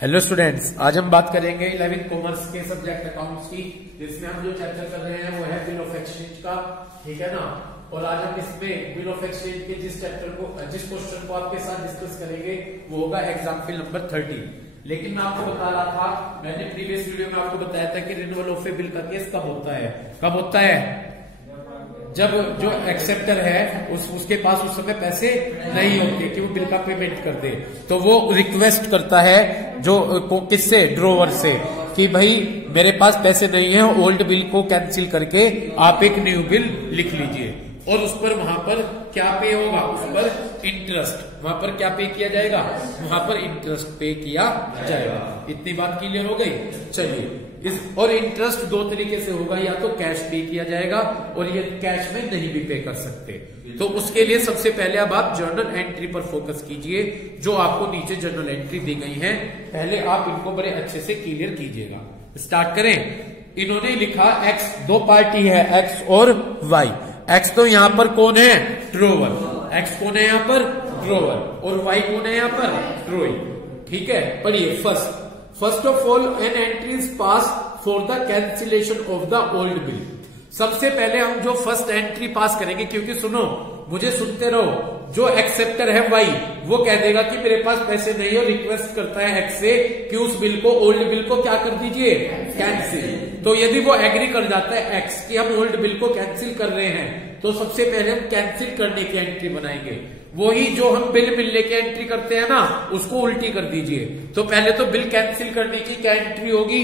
Hello students, आज हम बात करेंगे 11th कॉमर्स के सब्जेक्ट अकाउंट्स की, जिसमें हम जो चर्चा कर रहे हैं वो है बिल ऑफ एक्सचेंज का। ठीक है ना। और आज हम इसमें बिल ऑफ एक्सचेंज के जिस क्वेश्चन को आपके साथ डिस्कस करेंगे वो होगा एग्जाम्पल नंबर 30। लेकिन मैं आपको बता रहा था, मैंने प्रीवियस वीडियो में आपको बताया था कि रिन्यूअल ऑफ ए बिल का केस कब होता है। कब होता है? जब जो एक्सेप्टर है उसके पास उस समय पैसे नहीं होते कि वो बिल का पेमेंट कर दे, तो वो रिक्वेस्ट करता है जो किससे, ड्रोवर से, कि भाई मेरे पास पैसे नहीं है, ओल्ड बिल को कैंसिल करके आप एक न्यू बिल लिख लीजिए। और उस पर वहां पर क्या पे होगा? उस पर इंटरेस्ट, वहां पर क्या पे किया जाएगा? वहां पर इंटरेस्ट पे किया जाएगा। इतनी बात क्लियर हो गई। चलिए, और इंटरेस्ट दो तरीके से होगा, या तो कैश पे किया जाएगा और ये कैश में नहीं भी पे कर सकते। तो उसके लिए सबसे पहले अब आप जर्नल एंट्री पर फोकस कीजिए, जो आपको नीचे जर्नल एंट्री दी गई है। पहले आप इनको बड़े अच्छे से क्लियर कीजिएगा। स्टार्ट करें। इन्होंने लिखा एक्स, दो पार्टी है एक्स और वाई। एक्स तो यहां पर कौन है? ड्रोवर। एक्स कौन है यहां पर? ड्रोवर। और वाई कौन है यहां पर? ड्रोई। ठीक है, पढ़िए। First of all an entry is pass for the cancellation of the old bill. सबसे पहले हम जो फर्स्ट एंट्री पास करेंगे, क्योंकि सुनो, मुझे सुनते रहो, जो एक्सेप्टर है वाई वो कह देगा कि मेरे पास पैसे नहीं है, रिक्वेस्ट करता है एक्स से कि उस बिल को, ओल्ड बिल को क्या कर दीजिए? कैंसिल। तो यदि वो एग्री कर जाता है एक्स कि हम ओल्ड बिल को कैंसिल कर रहे हैं, तो सबसे पहले हम कैंसिल करने की एंट्री बनाएंगे। वही जो हम बिल मिलने की एंट्री करते हैं ना, उसको उल्टी कर दीजिए। तो पहले तो बिल कैंसिल करने की क्या एंट्री होगी?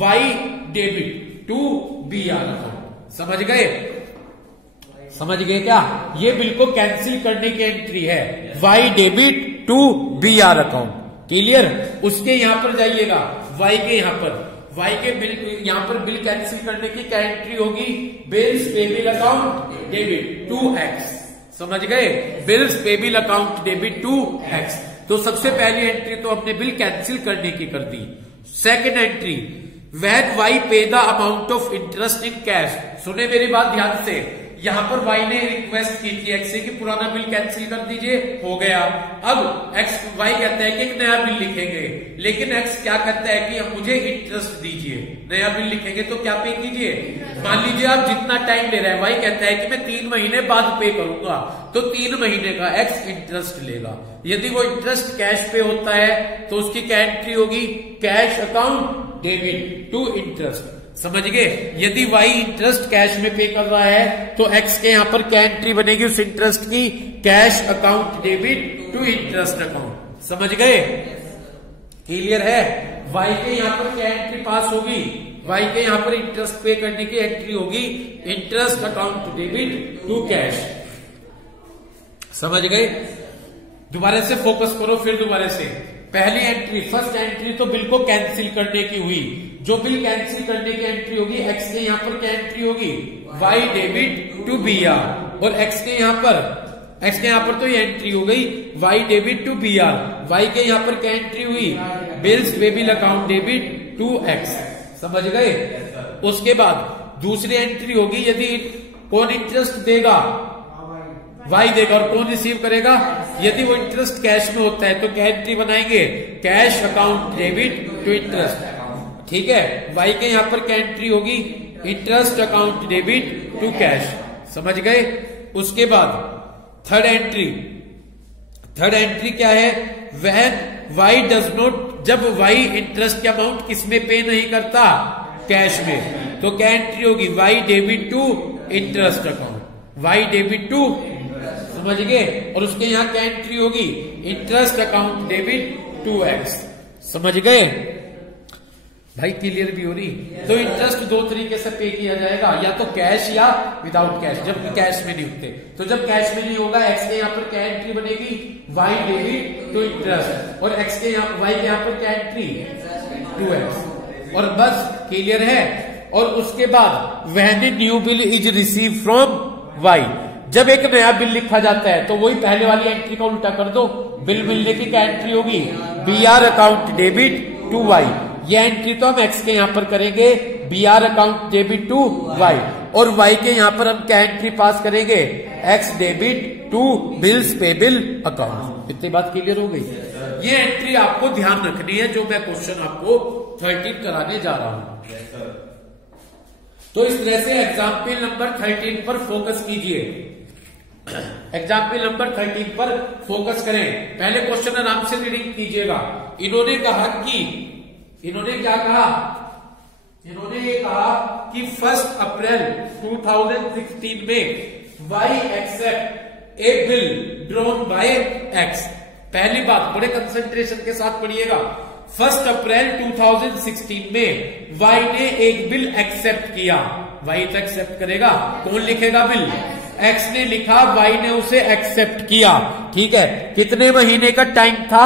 Y debit to B R account. समझ गए? समझ गए क्या? ये बिल को कैंसिल करने की एंट्री है, Y debit to B R account. Clear? उसके यहां पर जाइएगा, वाई के यहां पर, वाई के बिल, यहां पर बिल कैंसिल करने की क्या एंट्री होगी? Bills payable account debit to X. समझ गए? Bills payable account debit to X. तो सबसे पहली एंट्री तो हमने बिल कैंसिल करने की कर दी। Second entry, when Y pay the amount of interest in cash. सुने मेरी बात ध्यान से, यहां पर वाई ने रिक्वेस्ट की थी एक्स से कि पुराना बिल कैंसिल कर दीजिए, हो गया। अब एक्स, वाई कहता है कि एक नया बिल लिखेंगे, लेकिन एक्स क्या कहता है कि मुझे इंटरेस्ट दीजिए। नया बिल लिखेंगे तो क्या पे कीजिए? मान लीजिए आप जितना टाइम ले रहे हैं, वाई कहता है कि मैं 3 महीने बाद पे करूंगा, तो 3 महीने का एक्स इंटरेस्ट लेगा। यदि वो इंटरेस्ट कैश पे होता है तो उसकी क्या एंट्री होगी? Cash account debit to interest. समझ गए? यदि वाई इंटरेस्ट कैश में पे कर रहा है तो एक्स के यहां पर क्या एंट्री बनेगी उस इंटरेस्ट की? Cash account debit to interest account. समझ गए? क्लियर है? वाई के यहां पर क्या एंट्री पास होगी? वाई के यहां पर इंटरेस्ट पे करने की एंट्री होगी interest account debit to cash. समझ गए? दोबारा से फोकस करो, फिर दोबारा से। पहली एंट्री, फर्स्ट एंट्री तो बिल को कैंसिल करने की हुई। जो बिल कैंसिल करने की एंट्री होगी, एक्स के यहां पर क्या एंट्री होगी? Y debit to B R. और एक्स के यहां पर तो ये एंट्री हो गई Y debit to B R. Y के यहां पर क्या एंट्री हुई? Bills payable account debit to X. समझ गए? उसके बाद दूसरी एंट्री होगी, यदि कौन इंटरेस्ट देगा? वाई देगा। और कौन रिसीव करेगा? यदि वो इंटरेस्ट कैश में होता है तो क्या एंट्री बनाएंगे? Cash account debit to interest. ठीक है? वाई के यहां पर क्या एंट्री होगी? Interest account debit to cash. समझ गए? उसके बाद थर्ड एंट्री क्या है? व्हेन वाई डज नॉट, जब वाई इंटरेस्ट का अमाउंट किसमें पे नहीं करता? कैश में। तो क्या एंट्री होगी? Y debit to interest account, Y debit to. समझ गए? और उसके यहां क्या एंट्री होगी? Interest account debit to X. समझ गए भाई? क्लियर भी हो रही? तो इंटरेस्ट दो तरीके से पे किया जाएगा, या तो कैश या विदाउट कैश। जब कैश में नहीं होते, तो जब कैश में नहीं होगा, एक्स के यहां पर क्या एंट्री बनेगी? Y debit to interest. और एक्स के यहां, वाई के यहां पर क्या एंट्री? To x. और बस क्लियर है? और उसके बाद when new bill is receive from Y, जब एक नया बिल लिखा जाता है तो वही पहले वाली एंट्री का उल्टा कर दो। बिल मिलने की क्या एंट्री होगी? B R account debit to Y. ये एंट्री तो हम एक्स के यहां पर करेंगे, B R account debit to Y. और वाई के यहां पर हम क्या एंट्री पास करेंगे? X debit to bills payable account. इतनी बात क्लियर हो गई? ये एंट्री आपको ध्यान रखनी है, जो मैं क्वेश्चन आपको 13 कराने जा रहा हूं। तो इस तरह से एग्जाम्पल नंबर 13 पर फोकस कीजिए। एग्जाम्पल नंबर 13 पर फोकस करें। पहले क्वेश्चन आराम से रीडिंग कीजिएगा। इन्होंने कहा कि, इन्होंने क्या कहा, इन्होंने ये कहा कि 1 अप्रैल 2016 में Y accept a bill drawn by X. पहली बात बड़े कंसंट्रेशन के साथ पढ़िएगा। 1 अप्रैल 2016 में वाई ने एक बिल एक्सेप्ट किया। वाई तो एक्सेप्ट करेगा, कौन लिखेगा बिल? एक्स ने लिखा, वाई ने उसे एक्सेप्ट किया। ठीक है, कितने महीने का टाइम था?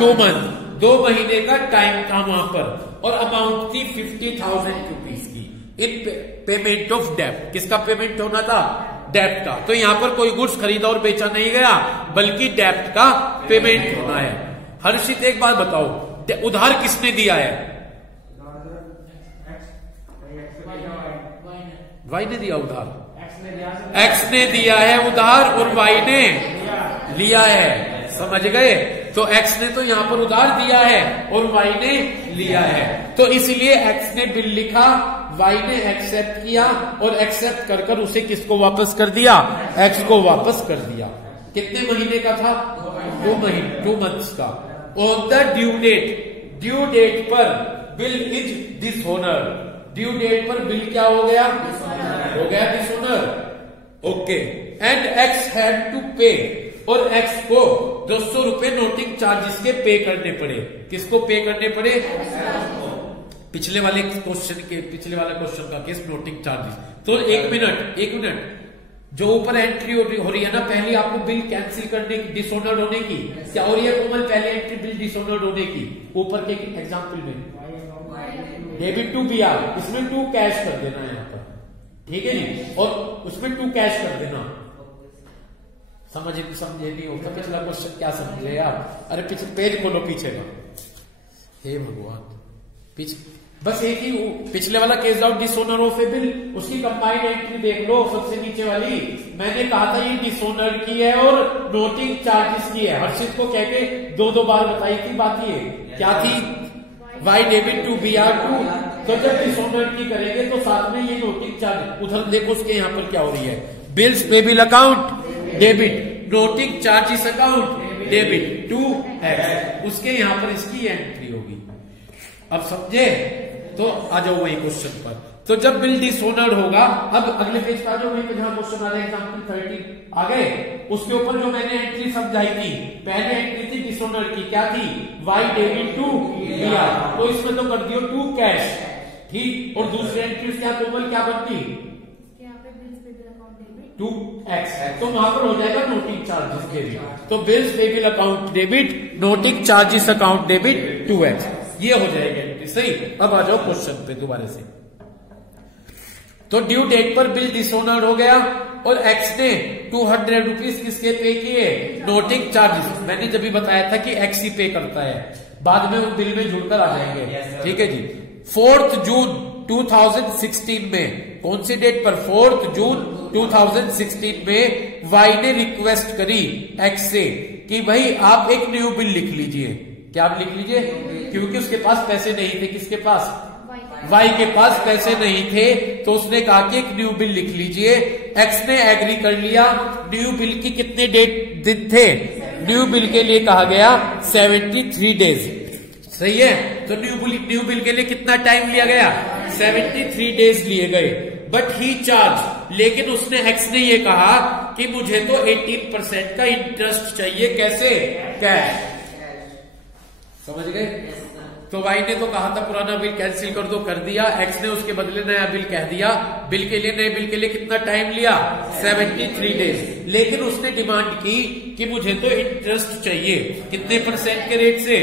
2 मंथ, 2 महीने का टाइम था वहां पर, और अमाउंट थी 50,000 रुपीज की इन पेमेंट ऑफ डेब्ट। किसका पेमेंट होना था? डेब्ट का। तो यहां पर कोई गुड्स खरीदा और बेचा नहीं गया, बल्कि डेब्ट का पेमेंट होना है। हर्षित एक बात बताओ, उधार किसने दिया है? वाई ने दिया उधार, एक्स ने दिया है उधार और वाई ने लिया है। समझ गए? तो एक्स ने तो यहां पर उधार दिया है और वाई ने लिया है, तो इसलिए एक्स ने बिल लिखा, वाई ने एक्सेप्ट किया, और एक्सेप्ट कर कर उसे किसको वापस कर दिया? एक्स को वापस कर दिया। कितने महीने का था? 2 महीने, 2 मंथ्स का। On the due date, due date पर bill is dishonour. Due date पर बिल क्या हो गया? हो गया dishonour. Okay, and X had to pay, और एक्स को 200 रुपए नोटिंग चार्जेस के पे करने पड़े। किसको पे करने पड़े? पिछले वाले क्वेश्चन के, पिछले वाला क्वेश्चन का केस नोटिंग चार्जेस। तो एक मिनट, जो ऊपर एंट्री हो रही है ना, पहले आपको बिल कैंसिल करने की, डिसऑनर्ड होने की क्या हो रही है कोमल? पहले एंट्री बिल डिसऑनर्ड होने की, ऊपर के एग्जाम्पल में डेबिट टू बी आर, इसमें 2 कैश कर देना है यहाँ पर। ठीक है जी, और उसमें 2 कैश कर देना। समझे नहीं होता पिछला क्वेश्चन, क्या समझे आप? अरे पीछे पेज खोलो, पीछे का। हे भगवान, पीछे बस एक ही पिछले वाला case out dishonour of a bill, उसकी कंबाइंड एंट्री देख लो, सबसे नीचे वाली। मैंने कहा था ये डिसऑनर की है और नोटिंग चार्जेस की है। हर्षित को कह के 2 बार बताई थी बात। ये क्या थी? Y debit to B R to. तो जब डिसऑनर की करेंगे तो साथ में ये नोटिंग चार्ज, उधर देखो उसके यहाँ पर क्या हो रही है, bills payable account debit, noting charges account debit to X, उसके यहाँ पर इसकी एंट्री होगी। अब समझे? तो आ जाओ वही क्वेश्चन पर। तो जब बिल डिसऑनर्ड होगा, अब अगले पेज पर आ जाओ, वहीं पे जहां क्वेश्चन आ रहा है एग्जांपल 13 आ गए, उसके ऊपर जो मैंने एंट्री समझाई थी, पहले एंट्री थी डिसऑनर्ड की, क्या थी? Y debit to B R, तो इसमें तो कर दियो 2 कैश। ठीक, और दूसरी एंट्री क्या कोमल क्या बनती? 2 एक्स, तो वहां पर हो जाएगा नोटिंग चार्जेस डेबिट। तो bills payable account debit, noting charges account debit 2 x, ये हो जाएगा एंट्री। सही। अब आ जाओ क्वेश्चन पे दोबारा से। तो ड्यू डेट पर बिल डिसऑनर्ड हो गया और एक्स ने 200 रुपीज किसके पे किए? Noting charges. मैंने जब भी बताया था कि एक्स ही पे करता है, बाद में वो बिल में जुड़कर आ जाएंगे। ठीक है जी। 4 जून 2016 में, कौन सी डेट पर? 4 जून 2016 में वाई ने रिक्वेस्ट करी एक्स से कि भाई आप एक न्यू बिल लिख लीजिए। क्या आप लिख लीजिए? क्योंकि उसके पास पैसे नहीं थे। किसके पास? वाई के पास पैसे नहीं थे, तो उसने कहा कि एक न्यू बिल लिख लीजिए। एक्स ने एग्री कर लिया। न्यू बिल की कितने दिन थे? न्यू बिल के लिए कहा गया 73 डेज। सही है। तो न्यू बिल के लिए कितना टाइम लिया गया? 73 डेज लिए गए। बट ही चार्ज, लेकिन उसने एक्स ने ये कहा कि मुझे तो 18% का इंटरेस्ट चाहिए। कैसे? कैश। समझ गए? तो वाई ने तो कहा था पुराना बिल कैंसिल कर दो, कर दिया। एक्स ने उसके बदले नया बिल कह दिया। बिल के लिए, नए बिल के लिए कितना टाइम लिया? 73 डेज। लेकिन उसने डिमांड की कि मुझे तो इंटरेस्ट चाहिए। कितने परसेंट के रेट से?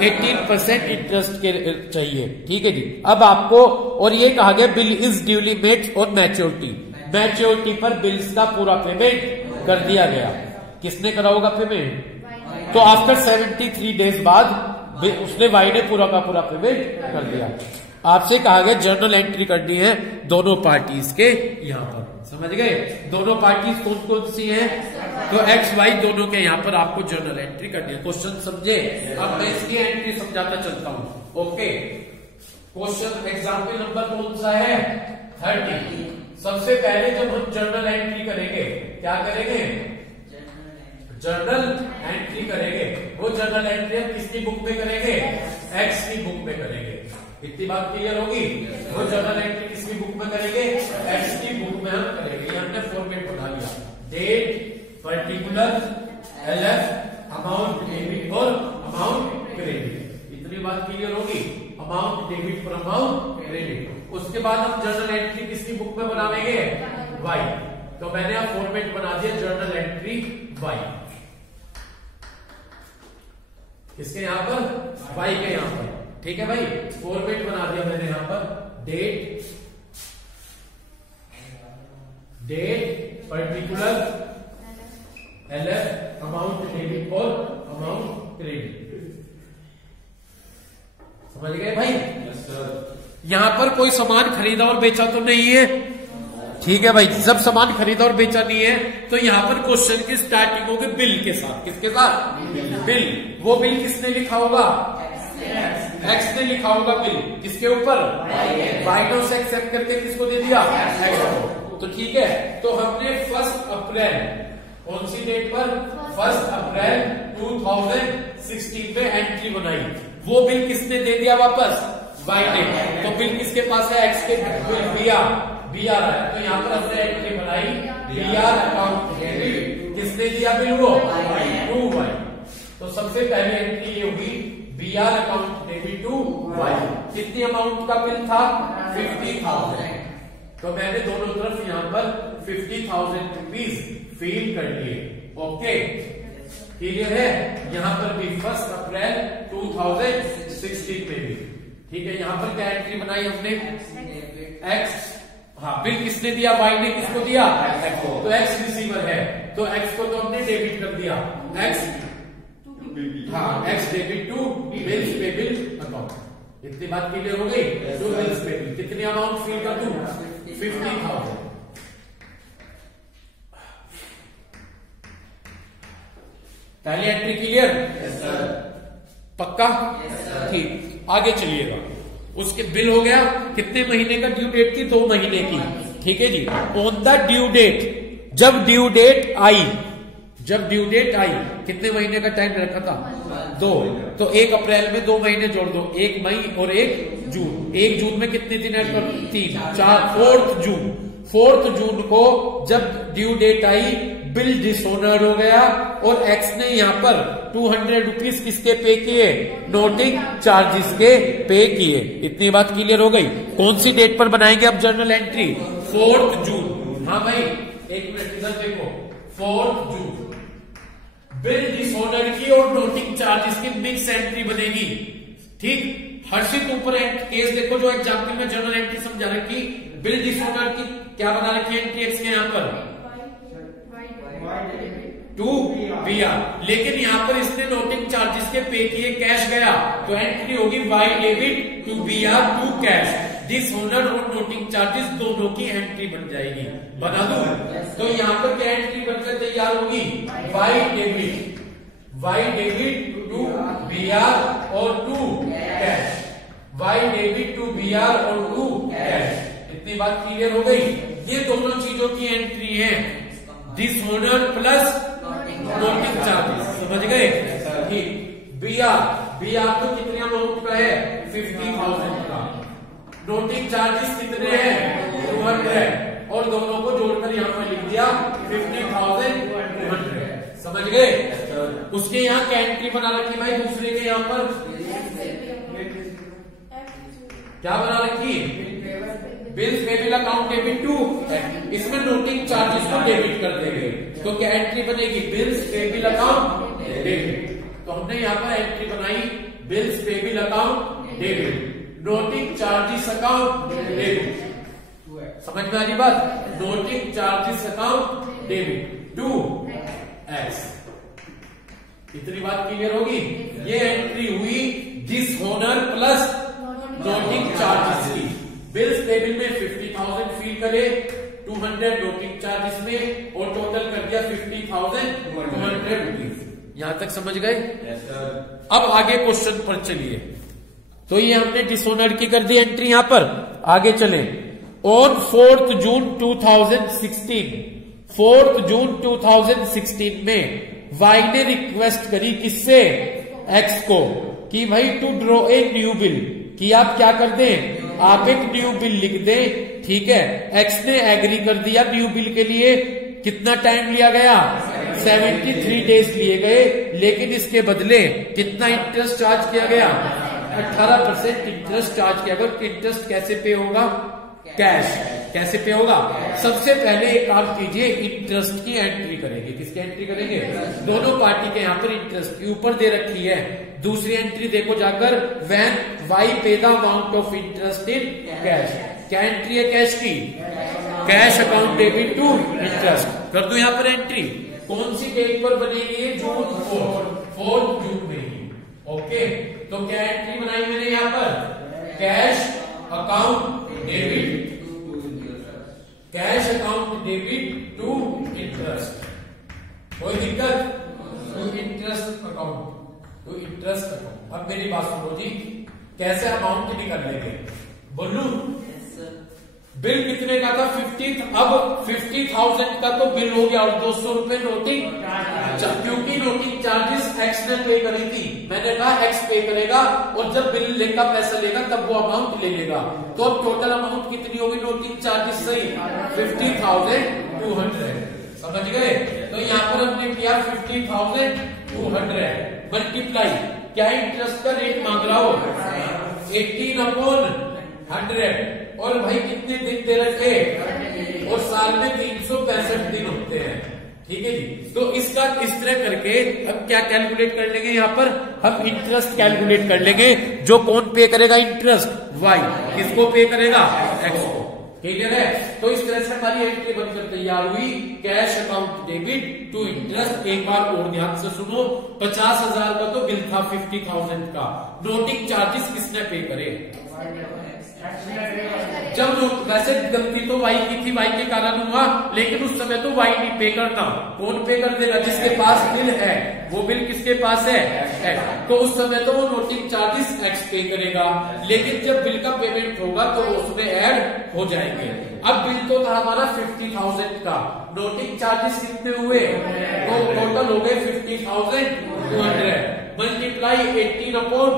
18% इंटरेस्ट के चाहिए। ठीक है जी। अब आपको, और ये कहा गया bill is duly made on maturity. Maturity पर बिल्स का पूरा पेमेंट कर दिया गया। किसने करा होगा पेमेंट? तो आफ्टर 73 डेज बाद उसने वाई ने पूरा का पूरा पेमेंट कर दिया। आपसे कहा गया जर्नल एंट्री करनी है दोनों पार्टीज के यहां पर। समझ गए? दोनों पार्टी कौन कौन सी हैं? तो एक्स वाई दोनों के यहाँ पर आपको जर्नल एंट्री करनी है। क्वेश्चन समझे? अब मैं इसकी एंट्री समझाता चलता हूँ। ओके, क्वेश्चन एग्जाम्पल नंबर कौन सा है? 30। सबसे पहले जब हम जर्नल एंट्री करेंगे, क्या करेंगे? जर्नल एंट्री करेंगे। वो जर्नल एंट्री हम किसकी बुक में करेंगे? एक्स की बुक में करेंगे। इतनी बात क्लियर होगी? वो जर्नल एंट्री किसकी बुक में करेंगे? एक्स की बुक में हम करेंगे। ये हमने फॉर्मेट बना लिया, date, particular, LF, amount debit और अमाउंट क्रेडिट। इतनी बात क्लियर होगी? अमाउंट डेबिट और अमाउंट क्रेडिट। उसके बाद हम जर्नल एंट्री किसकी बुक में बनावेंगे? वाई। तो मैंने आप फॉर्मेट बना दिया जर्नल एंट्री वाई। किसके यहां पर? वाई के यहां पर। ठीक है भाई, फॉर्मेट बना दिया मैंने यहां पर, date, particular, LF, amount debit और अमाउंट क्रेडिट। समझ गए भाई? Yes sir. यहां पर कोई सामान खरीदा और बेचा तो नहीं है? ठीक है भाई, जब सामान खरीदा और बेचा नहीं है तो यहां पर क्वेश्चन की स्टार्टिंग होगी बिल के साथ। किसके साथ? बिल। वो बिल किसने लिखा होगा? एक्स ने लिखा होगा बिल। किसके ऊपर? वाई ने उसे एक्सेप्ट करके किसको दे दिया? एक्स को। तो ठीक है, तो हमने 1 अप्रैल, कौन सी डेट पर? 1 अप्रैल 2016 में एंट्री बनाई। वो बिल किसने दे दिया वापस? वाई ने। तो बिल किसके पास है? एक्स के बिल बीआर है। तो यहाँ पर हमने एंट्री बनाई बीआर अकाउंट डेबिट। किसने दिया बिल? वो टू वाई। तो सबसे पहले एंट्री ये होगी BR account debit to Y. कितनी अमाउंट का बिल था? 50,000। तो मैंने दोनों तरफ यहाँ पर 50,000 रुपीज फील कर लिए। ओके, क्लियर है? यहाँ पर भी 1 अप्रैल 2016 में भी। ठीक है, यहाँ पर क्या एंट्री बनाई हमने? एक्स। हाँ, बिल किसने दिया? वाई ने। किसको दिया? एक्स को। तो एक्स रिसीवर है, तो एक्स को तो हमने डेबिट कर दिया। एक्स, हाँ, X debit to bills payable account. इतनी बात क्लियर हो गई? To bills payable. कितनी अमाउंट फील कर दूं? 50,000। पहली एंट्री क्लियर? Yes sir. पक्का? Yes sir. ठीक, आगे चलिएगा। उसके बिल हो गया। कितने महीने का ड्यू डेट थी? 2 महीने की। ठीक है जी। ऑन द ड्यू डेट, जब ड्यू डेट आई, कितने महीने का टाइम रखा था? 2। तो 1 अप्रैल में 2 महीने जोड़ दो, 1 मई और 1 जून। 1 जून में कितने दिन ऐड कर? 3, 4, 4 जून को जब ड्यू डेट आई, बिल डिसऑनर्ड हो गया और एक्स ने यहाँ पर 200 रुपीज किसके पे किए? नोटिंग चार्जेस के पे किए। इतनी बात क्लियर हो गई? कौन सी डेट पर बनाएंगे अब जर्नल एंट्री? 4 जून। हाँ भाई, एक मिनट इधर देखो, 4 जून बिल डिसऑनर्ड की और नोटिंग चार्जेस की मिक्स एंट्री बनेगी। ठीक, हर्षित ऊपर केस देखो जो एग्जाम्पल में जर्नल एंट्री समझा रखी। बिल डिसऑनर्ड की क्या बना रखी एंट्री एक्स के यहाँ पर? To BR. लेकिन यहाँ पर इसने नोटिंग चार्जेस के पे किए, कैश गया, तो एंट्री होगी Y debit to BR to cash. Dishonoured और नोटिंग चार्जेस दोनों की एंट्री बन जाएगी। बना दूं? तो यहाँ पर क्या एंट्री बनकर तैयार होगी? वाई डेबिट टू बीआर और to cash. Y debit to BR और टू कैश। इतनी बात क्लियर हो गई? ये दोनों चीजों की एंट्री है, डिसऑनर्ड प्लस नोटिंग चार्जेस। समझ गए? ठीक। बीआर तो कितने अमाउंट का है? 50,000 का। नोटिंग चार्जेस कितने हैं? 200। और दोनों को जोड़कर यहाँ पर लिख दिया 50,200। समझ गए? उसके यहाँ क्या एंट्री बना रखी भाई? दूसरे के यहाँ पर क्या बना रखी? Bills payable account debit to. इसमें नोटिंग चार्जेस को डेबिट कर देंगे, तो क्या एंट्री बनेगी? Bills payable account debit. तो हमने यहाँ पर एंट्री बनाई bills payable account debit, noting charges account debit. समझ में आ रही बात? Noting charges account debit to X. इतनी बात क्लियर होगी? ये एंट्री हुई डिसऑनर प्लस नोटिंग चार्जेस की। बिल्स टेबल में 50,000 फील करे, 200 नोटिंग चार्जेस में और टोटल कर दिया 50,200 रुपीज। यहां तक समझ गए? अब आगे क्वेश्चन पर चलिए। तो ये हमने डिसऑनर्ड की कर दी एंट्री, यहां पर आगे चले। ऑन 4 जून 2016, 4 जून 2016 में वाई ने रिक्वेस्ट करी किससे? एक्स को, कि भाई to draw a new bill, कि आप क्या कर दें, आप एक न्यू बिल लिख दें। ठीक है, एक्स ने एग्री कर दिया न्यू बिल के लिए। कितना टाइम लिया गया? 73 डेज लिए गए, लेकिन इसके बदले कितना इंटरेस्ट चार्ज किया गया? 18% इंटरेस्ट चार्ज किया गया। इंटरेस्ट कैसे पे होगा? कैश। कैसे पे होगा? सबसे पहले एक काम कीजिए, इंटरेस्ट की एंट्री करेंगे। किसकी एंट्री करेंगे? दोनों पार्टी के यहाँ पर इंटरेस्ट की ऊपर दे रखी है। दूसरी एंट्री देखो जाकर, when Y pay the amount of interest in cash. क्या एंट्री है कैश की? Cash account debit to interest. कर दो यहाँ पर एंट्री। कौन सी डेट पर बनेगी? जून 4 जून में ही। ओके, तो क्या एंट्री बनाई मैंने यहाँ पर? Cash account debit, cash account debit to interest. कोई दिक्कत? To interest account, to interest account. अब मेरी बात सुनो जी, कैसे अमाउंट निकल लेंगे? बोलूं? बिल कितने का था? 50। अब 50,000 का तो बिल हो गया और 200 रुपए नोटिंग, क्योंकि नोटिंग चार्जेस एक्स ने पे करी थी। मैंने कहा एक्स पे करेगा और जब बिल लेगा पैसा लेगा तब वो अमाउंट ले लेगा। तो अब टोटल अमाउंट कितनी होगी नोटिंग चार्जेस सही? 50,200। समझ गए? तो यहाँ पर हमने किया 50,200 मल्टीप्लाई, क्या इंटरेस्ट का रेट मांग रहा हो? 18/100। और भाई कितने दिन दे रखे? और साल में 365 दिन होते हैं। ठीक है जी। तो इसका इस तरह करके हम क्या कैलकुलेट कर लेंगे? यहाँ पर हम इंटरेस्ट कैलकुलेट कर लेंगे। जो कौन पे करेगा इंटरेस्ट? वाई। किसको पे करेगा? एक्स को। क्लियर है? तो इस तरह से हमारी एंट्री बनकर तैयार हुई, cash account debit to interest. एक बार और ध्यान से सुनो, 50,000 का तो बिल था 50,000 का। नोटिंग चार्जेस किसने पे करे? जब वैसे गलती तो वाई की थी, वाई के कारण हुआ, लेकिन उस समय तो वाई नहीं पे करना। कौन पे कर देगा? जिसके पास बिल है। वो बिल किसके पास है? एक्स। तो उस समय तो वो नोटिंग चार्जेस एक्स पे करेगा, लेकिन जब बिल का पेमेंट होगा तो वो उसमें ऐड हो जाएंगे। अब बिल तो था हमारा 50,000 का, नोटिंग चार्जेस कितने हुए? तो टोटल हो गए 50,200 मल्टीप्लाई 18/100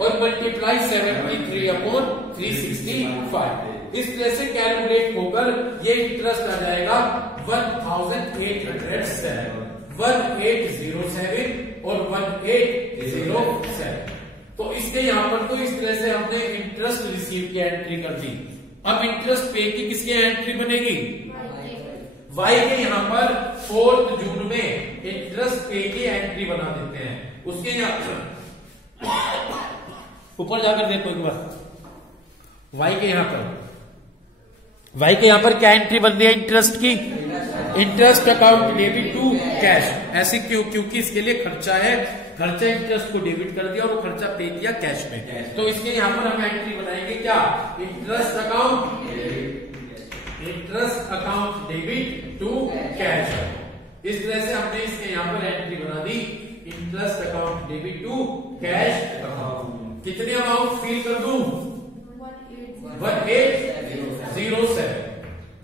और मल्टीप्लाई 73/365। इस तरह से कैलकुलेट होकर ये इंटरेस्ट आ जाएगा 1807, 1807 और 1807। तो इसके यहाँ पर तो इस तरह से हमने इंटरेस्ट रिसीव की एंट्री कर दी। अब इंटरेस्ट पे की किसकी एंट्री बनेगी? वाई के यहाँ पर 4 जून में इंटरेस्ट पे की एंट्री बना देते हैं। उसके यहाँ ऊपर जाकर देखो एक बार, वाई के यहाँ पर क्या एंट्री बन रही है इंटरेस्ट की? Interest account debit to cash. ऐसे क्यों? क्योंकि इसके लिए खर्चा है, खर्चा इंटरेस्ट को डेबिट कर दिया और वो खर्चा पे किया कैश में। तो इसके यहाँ पर हम एंट्री बनाएंगे क्या? Interest account debit to cash. इस तरह से हमने इसके यहाँ पर एंट्री बना दी, interest account debit to cash account. कितने अमाउंट फिल कर दूं? 1807।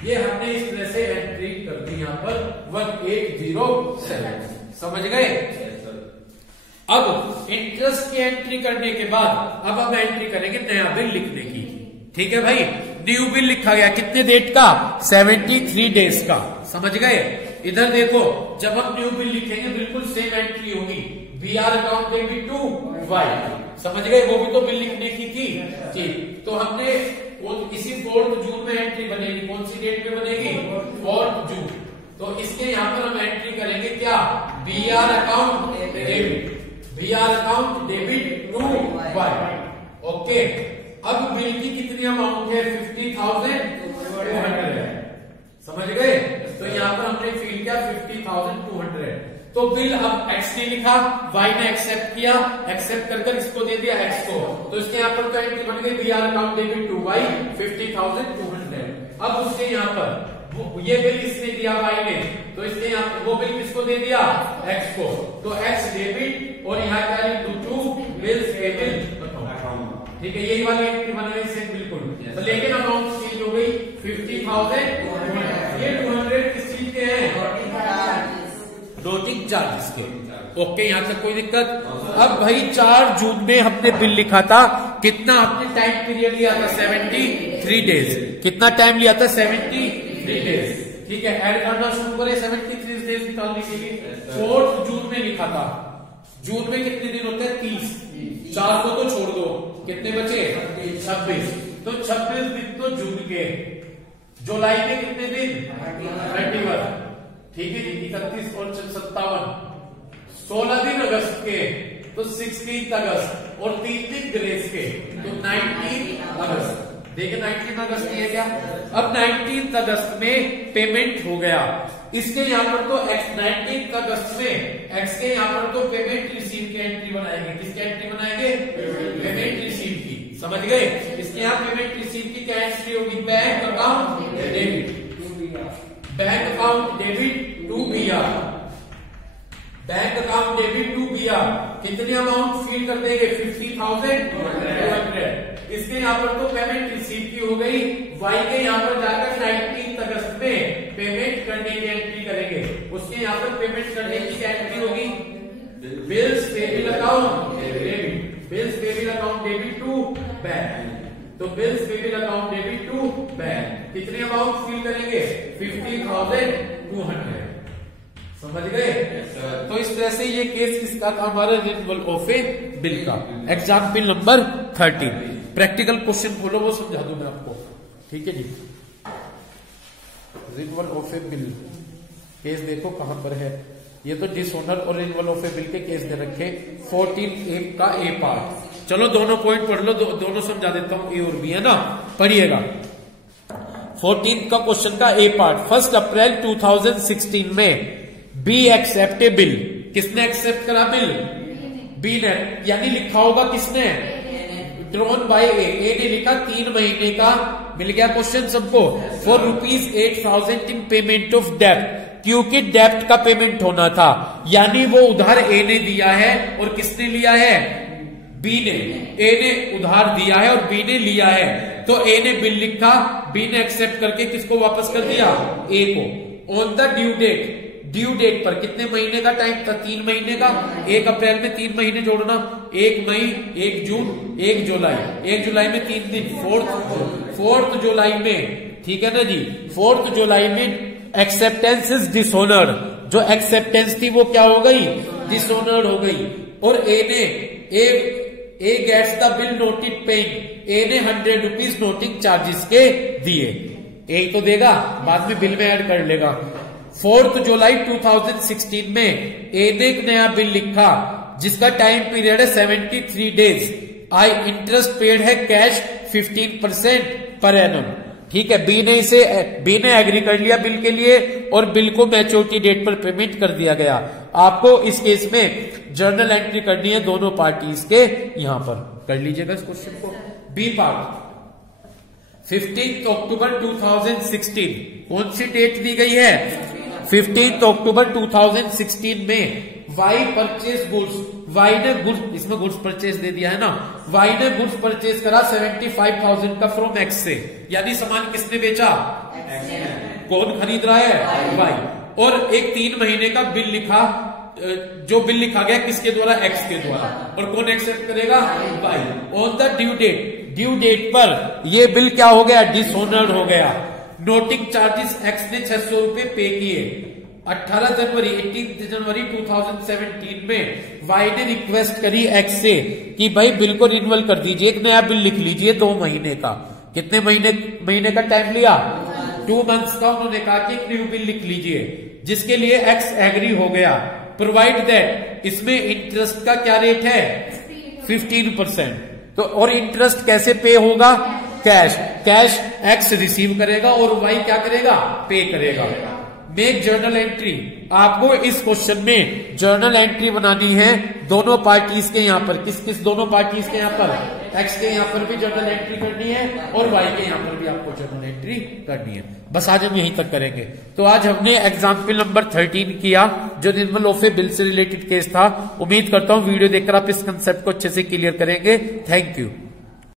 ये हमने इस तरह से एंट्री कर दी यहाँ पर 1807। समझ गए? अब इंटरेस्ट की एंट्री करने के बाद अब हम एंट्री करेंगे नया बिल लिखने की। ठीक है भाई, न्यू बिल लिखा गया कितने डेट का? 73 डेज का। समझ गए? इधर देखो, जब हम न्यू बिल लिखेंगे बिल्कुल सेम एंट्री होगी, BR account debit to Y. समझ गए? वो भी तो बिल लिखने की थी। ठीक, तो हमने इसी 4 जून में एंट्री बनेगी। कौन सी डेट पे बनेगी? 4 जून। तो इसके यहाँ पर हम एंट्री करेंगे क्या? BR account debit, BR account debit to Y. Okay, अब बिल की कितनी अमाउंट है? 50,200। समझ गए? तो यहाँ पर हमने फील किया 50,200। तो बिल अब एक्स ने लिखा, वाई ने एक्सेप्ट किया, एक्सेप्ट कर इसको दे दिया एक्स को। तो इसके यहाँ पर तो एंट्री बन गई BR account debit to Y 50,200। अब उसके यहाँ पर ये बिल इसने दिया वाई ने, तो इसने यहाँ वो बिल किसको दे दिया, एक्स को, तो एक्स डेबिट और यहाँ क्या लिख दूं, टू बिल्स पेबल, ठीक है, यही वाली एंट्री बनानी से बिल्कुल। तो लेकिन अमाउंट चेंज हो गई 50,000, ये 200 किस चीज के हैं, नोटिंग चार्जेस के। ओके, यहां तक कोई दिक्कत। अब भाई 4 जून में हमने बिल लिखा था, कितना आपने टाइम पीरियड लिया था, 73 डेज। कितना टाइम लिया था, 73 डेज, ठीक है। ऐड करना शुरू करें 73 डेज निकालने के लिए। 4 जून में लिखा था, जून में कितने दिन होते हैं, 30, 4 को तो छोड़ दो, कितने बचे, 26, तो 26 दिन तो जून के। जुलाई में कितने दिन, 31, ठीक है जी, 31 और 57, 16 दिन अगस्त के, तो 16 अगस्त, और 3 दिन ग्रेस के, तो 19 अगस्त। देखिए 19 अगस्त है क्या। अब 19 अगस्त में पेमेंट हो गया, इसके यहाँ पर तो 19 अगस्त में एक्स के यहाँ पर तो पेमेंट रिसीव की एंट्री बनाएंगे। किसकी एंट्री बनाएंगे, पेमेंट रिसीव की, समझ गए। इसके यहाँ पेमेंट रिसीव की क्या एंट्री होगी, bank account debit, bank account debit to BR, bank account debit to BR. कितने अमाउंट फील कर देंगे, 50,200। इसके यहाँ पर तो पेमेंट रिसीव की हो गई, वाई के यहाँ पर जाकर 19 अगस्त में पेमेंट करने की एंट्री करेंगे। उसके यहाँ पर पेमेंट करने की क्या एंट्री होगी, bills payable account debit, bills payable account debit to bank, तो bills payable account debit to bank. कितने अमाउंट फील करेंगे, 50,200, समझ गए। तो इस तरह से ये केस किसका था, हमारा रिन्यूअल ऑफ ए बिल का। एग्जाम्पल नंबर 13, प्रैक्टिकल क्वेश्चन खोलो, वो समझा दूं मैं आपको, ठीक है जी। Renewal of a bill case देखो कहां पर है, ये तो डिसऑनर और रिन्यूअल ऑफ ए बिल के केस दे रखे। 14A का ए पार्ट, चलो दोनों पॉइंट पढ़ लो, दोनों समझा देता हूं, ए और बी है ना, पढ़िएगा। 14 का क्वेश्चन का ए पार्ट, 1 अप्रैल 2016 में बी एक्सेप्ट ए बिल, किसने एक्सेप्ट करा बिल, बी ने, यानी लिखा होगा किसने, ड्रॉन बाय ए ने लिखा 3 महीने का, मिल गया क्वेश्चन सबको, फॉर ₹8,000 इन पेमेंट ऑफ डेप्ट, क्योंकि डेप्ट का पेमेंट होना था, यानी वो उधार ए ने दिया है और किसने लिया है, बी ने। ए ने उधार दिया है और बी ने लिया है, तो ए ने बिल लिखा, बी ने एक्सेप्ट करके किसको वापस कर दिया, ए को। On the due date, due date पर कितने महीने का टाइम था, 3 महीने का। 1 अप्रैल में 3 महीने जोड़ना, 1 मई, 1 जून, 1 जुलाई, 1 जुलाई में 3 दिन, 4 जुलाई में, ठीक है ना जी, 4 जुलाई में एक्सेप्टेंस इज डिसऑनर्ड, जो एक्सेप्टेंस थी वो क्या हो गई, डिसऑनर्ड हो गई। और A gets the bill noted paying, A ने 100 रुपीज नोटिंग चार्जेस के दिए, यही तो देगा, बाद में बिल में ऐड कर लेगा। 4 जुलाई 2016 में ए ने एक नया बिल लिखा, जिसका टाइम पीरियड है 73 डेज, आई इंटरेस्ट पेड है कैश 15% पर एनम, ठीक है। बी ने एग्री कर लिया बिल के लिए और बिल को मैच्योरिटी डेट पर पेमेंट कर दिया गया। आपको इस केस में जर्नल एंट्री करनी है दोनों पार्टीज के, यहां पर कर लीजिएगा इस क्वेश्चन को। बी पार्ट, 15 अक्टूबर 2016, कौन सी डेट दी गई है, 15 अक्टूबर 2016 में वाई परचेज गुड्स, वाई ने गुड्स, इसमें गुड्स परचेज दे दिया है ना, वाई ने गुड्स परचेज करा 75,000 का फ्रॉम एक्स से, यानी सामान किसने बेचा, कौन खरीद रहा है, वाई। और एक 3 महीने का बिल लिखा, जो बिल लिखा गया किसके द्वारा, एक्स के द्वारा, और कौन एक्सेप्ट करेगा, Y. On the due date, due date पर ये बिल क्या हो गया, डिसऑनर्ड हो गया। नोटिंग चार्जेस एक्स ने 600 रुपए पे किए। 18 जनवरी 2017 में वाई ने रिक्वेस्ट करी एक्स से कि भाई बिल को रिन्यूअल कर दीजिए, एक नया बिल लिख लीजिए 2 महीने का। कितने महीने का टाइम लिया, 2 मंथ्स का। उन्होंने कहा कि एक न्यू बिल लिख लीजिए, जिसके लिए एक्स एग्री हो गया। प्रोवाइड दैट, इसमें इंटरेस्ट का क्या रेट है, 15%। तो और इंटरेस्ट कैसे पे होगा, कैश एक्स रिसीव करेगा और वाई क्या करेगा, पे करेगा। मेक जर्नल एंट्री, आपको इस क्वेश्चन में जर्नल एंट्री बनानी है दोनों पार्टीज के यहाँ पर। किस किस दोनों पार्टीज के यहाँ पर? एक्स के यहाँ पर भी जर्नल एंट्री करनी है और वाई के यहाँ पर भी आपको जर्नल एंट्री करनी है। बस आज हम यहीं तक करेंगे। तो आज हमने एग्जाम्पल नंबर 13 किया जो निर्मल ओफे बिल से रिलेटेड केस था। उम्मीद करता हूँ वीडियो देखकर आप इस कंसेप्ट को अच्छे से क्लियर करेंगे। Thank you.